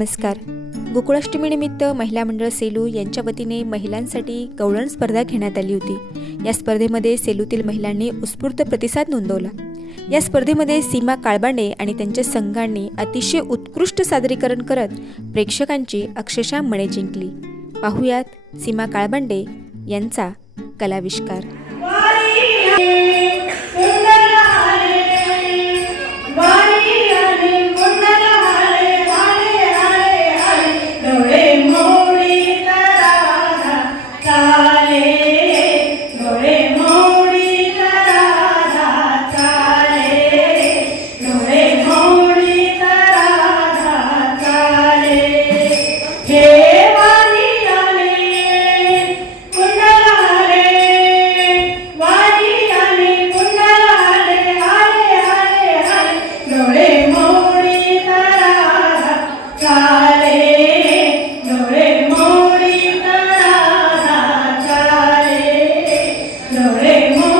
नमस्कार. गोकुळाष्टमीनिमित्त महिला मंडळ सेलू यांच्या वतीने महिलांसाठी गवळण स्पर्धा घेण्यात आली होती. या स्पर्धेमध्ये सेलूतील महिलांनी उत्स्फूर्त प्रतिसाद नोंदवला. या स्पर्धेमध्ये सीमा काळबांडे आणि त्यांच्या संघांनी अतिशय उत्कृष्ट सादरीकरण करत प्रेक्षकांची अक्षरशः मणे जिंकली. पाहुयात सीमा काळबांडे यांचा कलाविष्कार. हाती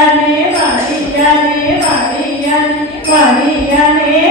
याने वाणी याने वाणी याने वाणी याने